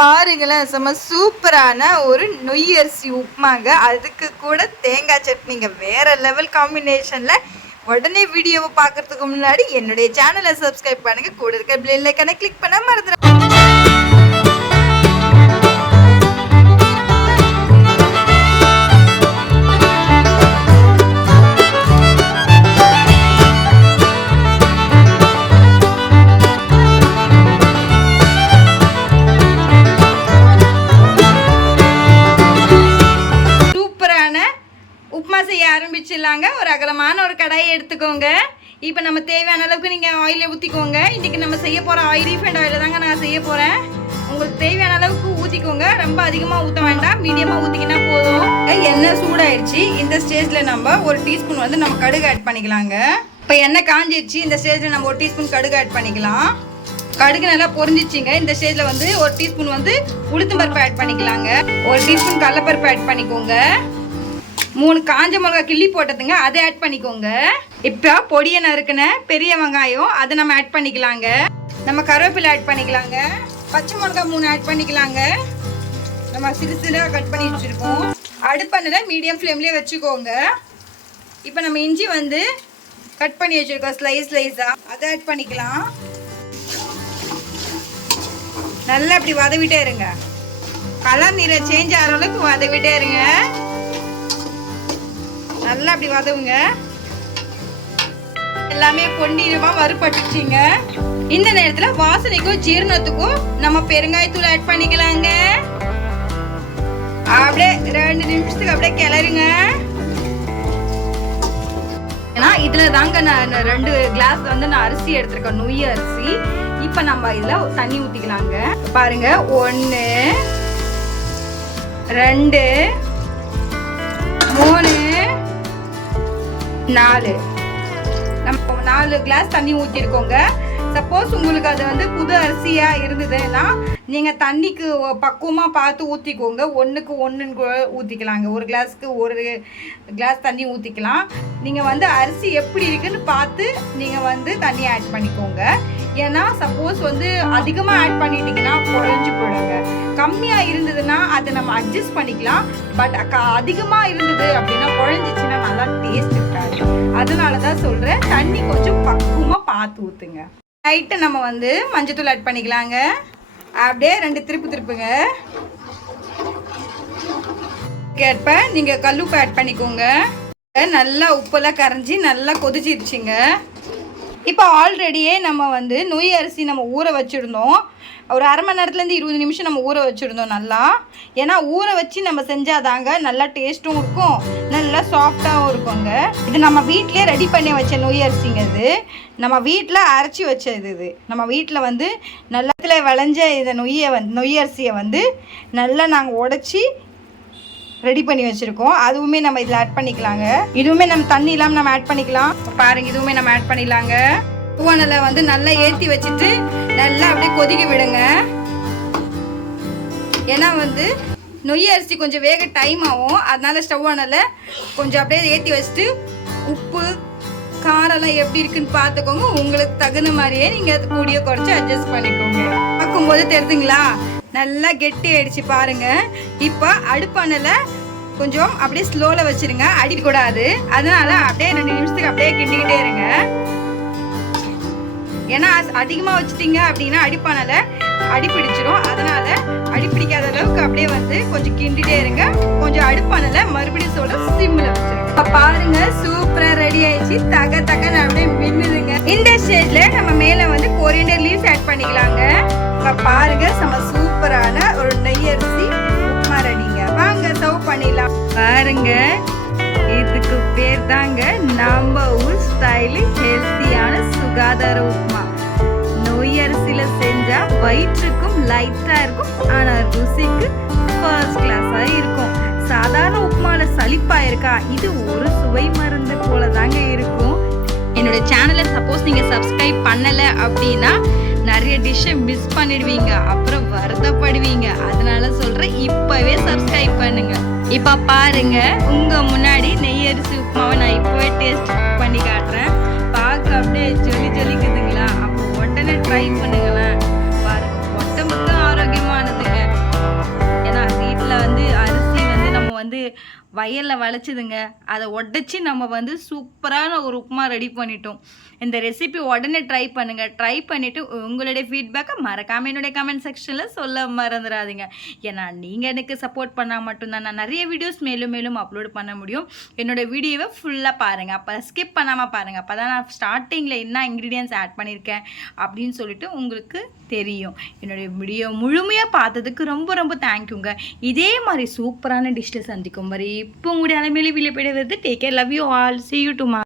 பாருங்களேன் செம்ம சூப்பரான ஒரு நொய்யரிசி உப்புமாங்க. அதுக்கு கூட தேங்காய் சட்னிங்க. வேறு லெவல் காம்பினேஷனில் உடனே வீடியோவை பார்க்கறதுக்கு முன்னாடி என்னுடைய சேனலை சப்ஸ்கிரைப் பண்ணுங்கள் கூட இருக்க பில் கிளிக் பண்ண மறந்துடுறேன் ஆரம்பிச்சிடலாங்க. ஒரு அகலமான ஒரு கடாயை எடுத்துக்கோங்க. இப்போ நம்ம தேவையான அளவுக்கு நீங்கள் ஆயிலை ஊற்றிக்கோங்க இன்றைக்கி நம்ம செய்ய போகிற ஆயில் ரீஃபைண்ட் ஆயில் தாங்க நான் செய்ய போகிறேன் உங்களுக்கு தேவையான அளவுக்கு ஊற்றிக்கோங்க ரொம்ப அதிகமாக ஊற்ற வேண்டாம். மீடியமாக ஊற்றிக்கினா போதும். எண்ணெய் சூடாயிடுச்சு. இந்த ஸ்டேஜில் நம்ம ஒரு டீஸ்பூன் வந்து நம்ம கடுகு ஆட் பண்ணிக்கலாங்க. இப்போ எண்ணெய் காஞ்சிடுச்சு இந்த ஸ்டேஜில் நம்ம ஒரு டீஸ்பூன் கடுகு ஆட் பண்ணிக்கலாம். கடுகு நல்லா பொரிஞ்சிச்சிங்க இந்த ஸ்டேஜில் வந்து ஒரு டீஸ்பூன் வந்து உளுத்தம் பருப்பு ஆட் பண்ணிக்கலாங்க. ஒரு டீஸ்பூன் கடலப்பருப்பு ஆட் பண்ணிக்கோங்க. மூணு காஞ்ச மிளகா கிள்ளி போட்டதுங்க அதை ஆட் பண்ணிக்கோங்க. இப்போ பொடியை நறுக்கின பெரிய வெங்காயம் அதை நம்ம ஆட் பண்ணிக்கலாங்க. நம்ம கருவேப்பிலை ஆட் பண்ணிக்கலாங்க. பச்சை மிளகா மூணு ஆட் பண்ணிக்கலாங்க. நம்ம சிறு சிறுதாக கட் பண்ணி வச்சுருக்கோம் அடுப்பண்ணில் மீடியம் ஃப்ளேம்லேயே வச்சுக்கோங்க. இப்போ நம்ம இஞ்சி வந்து கட் பண்ணி வச்சுருக்கோம் ஸ்லைஸ் ஸ்லைஸாக அதை ஆட் பண்ணிக்கலாம். நல்லா இப்படி வதவிட்டே இருங்க. கலர் நிற சேஞ்ச் ஆகிற அளவுக்கு வதவிட்டே இருங்க. நல்லா அப்படி வதவுங்க. எல்லாமே பொன்னிறமா வறுபட்டுச்சிங்க இந்த நேரத்துல வாசனைக்கும் ஜீரணத்துக்கும் நம்ம பெருங்காயத்தூள் ஆட் பண்ணிக்கலாங்க. அப்படியே ரெண்டு நிமிஷத்துக்கு அப்படியே கிளறுங்க. ஏன்னா இதுல தாங்க நான் ரெண்டு கிளாஸ் வந்து நான் அரிசி எடுத்திருக்கேன் நொய் அரிசி. இப்ப நம்ம இதுல தண்ணி ஊத்திக்கலாங்க. பாருங்க ஒன்னு ரெண்டு மூணு நாலு. நம்ம நாலு கிளாஸ் தண்ணி ஊற்றிருக்கோங்க சப்போஸ் உங்களுக்கு அது வந்து புது அரிசியாக இருந்ததுன்னா நீங்கள் தண்ணிக்கு பக்குவமாக பார்த்து ஊற்றிக்கோங்க ஒன்றுக்கு ஒன்றுன்னு கூட ஊற்றிக்கலாங்க ஒரு கிளாஸ்க்கு ஒரு கிளாஸ் தண்ணி ஊற்றிக்கலாம் நீங்கள் வந்து அரிசி எப்படி இருக்குன்னு பார்த்து நீங்கள் வந்து தண்ணி ஆட் பண்ணிக்கோங்க. ஏன்னா சப்போஸ் வந்து அதிகமாக ஆட் பண்ணிட்டீங்கன்னா குறைஞ்சி போடுங்க கம்மியாக இருந்ததுன்னா அதை நம்ம அட்ஜஸ்ட் பண்ணிக்கலாம். பட் அதிகமாக இருந்தது அப்படின்னா குழஞ்சிச்சின்னா நல்லா டேஸ்ட் இருக்காது அதனால தான் சொல்கிறேன் தண்ணி கொஞ்சம் பக்குவமாக பார்த்து ஊற்றுங்க நைட்டு நம்ம வந்து மஞ்சத்தூள் ஆட் பண்ணிக்கலாங்க. அப்படியே ரெண்டு திருப்பு திருப்புங்க. கேட்ப நீங்கள் கல்லுப்பு ஆட் பண்ணிக்கோங்க. நல்லா உப்பெல்லாம் கரைஞ்சி நல்லா கொதிச்சிருச்சுங்க. இப்போ ஆல்ரெடியே நம்ம வந்து நொய் அரிசி நம்ம ஊற வச்சுருந்தோம். ஒரு அரை மணி நேரத்துலேருந்து இருபது நிமிஷம் நம்ம ஊற வச்சுருந்தோம் நல்லா. ஏன்னா ஊற வச்சு நம்ம செஞ்சாதாங்க நல்லா டேஸ்ட்டும் இருக்கும். நல்லா சாஃப்டாகவும் இருக்குங்க. இது நம்ம வீட்டிலே ரெடி பண்ணி வச்ச நொய் அரிசிங்க இது நம்ம வீட்டில் அரைச்சி வச்சது இது. நம்ம வீட்டில் வந்து நல்லத்தில் விளைஞ்ச இந்த நொய்யை வந்து நொய் அரிசியை வந்து நல்லா நாங்கள் உடச்சி ரெடி பண்ணி வச்சுருக்கோம். அதுவுமே நம்ம இதில் ஆட் பண்ணிக்கலாங்க. இதுவுமே நம்ம தண்ணி இல்லாமல் நம்ம ஆட் பண்ணிக்கலாம். பாருங்க இதுவுமே நம்ம ஆட் பண்ணிக்கலாங்க பூவானலை வந்து நல்லா ஏற்றி வச்சுட்டு நல்லா அப்படியே கொதிக்க விடுங்க. ஏன்னா வந்து நொய் அரிசி கொஞ்சம் வேக டைம் ஆகும். அதனால ஸ்டவ் ஆனல கொஞ்சம் அப்படியே ஏற்றி வச்சுட்டு உப்பு காரெல்லாம் எப்படி இருக்குன்னு பார்த்துக்கோங்க. உங்களுக்கு தகுந்த மாதிரியே நீங்கள் அது கூடிய குறைச்சி அட்ஜஸ்ட் பண்ணிக்கோங்க. பார்க்கும்போது தெரிதுங்களா? நல்லா கெட்டி ஆயிடுச்சு பாருங்க. இப்போ அடுப்பானல கொஞ்சம் அப்படியே ஸ்லோவில் வச்சிருங்க. அடிக்கூடாது அதனால அப்படியே ரெண்டு நிமிஷத்துக்கு அப்படியே கிண்டிக்கிட்டே இருங்க. ஏன்னா அதிகமாக வச்சுட்டீங்க அப்படின்னா அடிப்பானல அடிப்பிடிச்சிடும் அதனால அடி பிடிக்காத அளவுக்கு அப்படியே வந்து கொஞ்சம் கிண்டிட்டே இருங்க. கொஞ்சம் அடுப்பானல மறுபடியும் சொல்ல சிம்மில் வச்சிருங்க. இப்ப பாருங்க சூப்பரா ரெடி ஆயிடுச்சு. தக தகன்னு அப்படியே மின்னுதுங்க. இந்த ஸ்டேஜ்ல நம்ம மேல வந்து கொரியண்டர் லீவ்ஸ் ஆட் பண்ணிக்கலாங்க. இப்ப பாருங்க சூப்பர் சூப்பரான ஒரு நெய் அரிசி உப்புமா ரெடிங்க வாங்க சர்வ் பண்ணிடலாம். பாருங்க இதுக்கு பேர் தாங்க நம்ம ஊர் ஸ்டைலு ஹெல்த்தியான சுகாதார உப்புமா. நொய் அரிசியில செஞ்சா வயிற்றுக்கும் லைட்டா இருக்கும் ஆனா ருசிக்கு ஃபர்ஸ்ட் கிளாஸா இருக்கும். சாதாரண உப்புமால சலிப்பா இருக்கா? இது ஒரு சுவை மருந்து போல தாங்க இருக்கும். என்னோட சேனலை சப்போஸ் நீங்க சப்ஸ்கிரைப் பண்ணல அப்படின்னா நிறைய டிஷ்ஷை மிஸ் பண்ணிடுவீங்க. அப்புறம் வருத்தப்படுவீங்க. அதனால சொல்றேன் இப்பவே சப்ஸ்கிரைப் பண்ணுங்க. இப்ப பாருங்க உங்க முன்னாடி நெய் அரிசி உப்புமாவை நான் இப்பவே டேஸ்ட் பண்ணி காட்டுறேன். பார்க்க அப்படியே ஜொலி ஜொலிக்குதுங்களா? அப்போ உடனே ட்ரை பண்ணுங்க. வயலில் வளைச்சிதுங்க. அதை உடச்சி நம்ம வந்து சூப்பரான ஒரு உப்புமா ரெடி பண்ணிட்டோம். இந்த ரெசிபி உடனே ட்ரை பண்ணுங்கள் ட்ரை பண்ணிவிட்டு உங்களுடைய ஃபீட்பேக்கை மறக்காமல் என்னுடைய கமெண்ட் செக்ஷனில் சொல்ல மறந்துடாதீங்க. ஏன்னா நீங்கள் எனக்கு சப்போர்ட் பண்ணால் மட்டும்தான் நான் நிறைய வீடியோஸ் மேலும் மேலும் அப்லோட் பண்ண முடியும். என்னோட வீடியோவை ஃபுல்லாக பாருங்கள் அப்போ ஸ்கிப் பண்ணாமல் பாருங்கள் அப்போ தான் நான் ஸ்டார்டிங்கில் என்ன இன்க்ரீடியன்ஸ் ஆட் பண்ணியிருக்கேன் அப்படின்னு சொல்லிட்டு உங்களுக்கு தெரியும். என்னுடைய வீடியோ முழுமையாக பார்த்ததுக்கு ரொம்ப ரொம்ப தேங்க்யூங்க இதே மாதிரி சூப்பரான டிஷ்ஷை சந்திக்கும் வரை ഇപ്പം കൂടി അലമേലി വിളിപ്പെടുന്നത് take care love you all see you ടുമാ